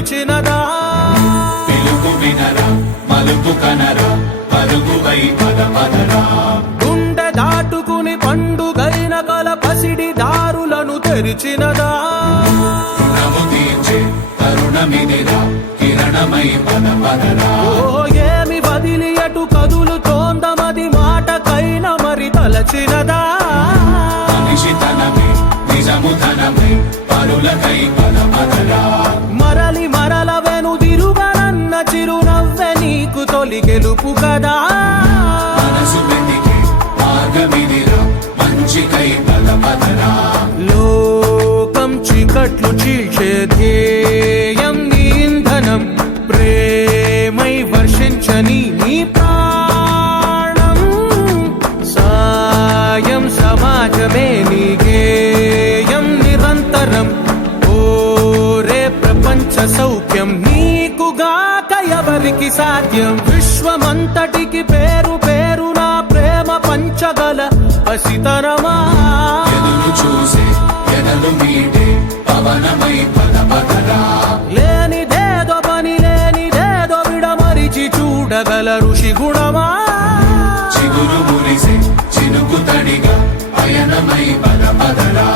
పిలిచినదా పిలుపు వినరా మలుపు కనరా పరుగువై పద పదరా గుండె దాటుకుని పండుగైన కల పసిడి దారులను తెరిచినదా రుణము తీర్చే తరుణమిదిరా కిరణమై పద పదరా ఓ ఏమి వదిలి అటు కదులుతోందమది మాటకైన మరి తలచినదా మనిషి తనమే నిజము ధనమే పరులకై పద పదరా మరలి మరల వెనుదిరుగనన్న చిరునవ్వె నీకు తొలి గెలుపు కదా మనసు వెతికే మార్గమిదిరా మంచికై పద పదరా లోకం చీకట్లు చీల్చే ధ్యేయం నీ ఇంధనం ప్రేమై వర్షించని నీ ప్రాణం సాయం సమాజమే నీ గేయం నిరంతరం ఓరే ప్రపంచ సౌఖ్యం నీకుగాక ఎవరికి సాధ్యం విశ్వమంతటికి పేరు పేరు నా ప్రేమ పంచగల పసితరమా ఎదురు చూసే ఎదలు మీటే పవనమై పద పదరా లేనిదేదో పని లేనిదేదో విడమరిచి చూడగల ఋషి గుణమా చిగురు మురిసే చినుకు తడిగా పయనమై పద పదరా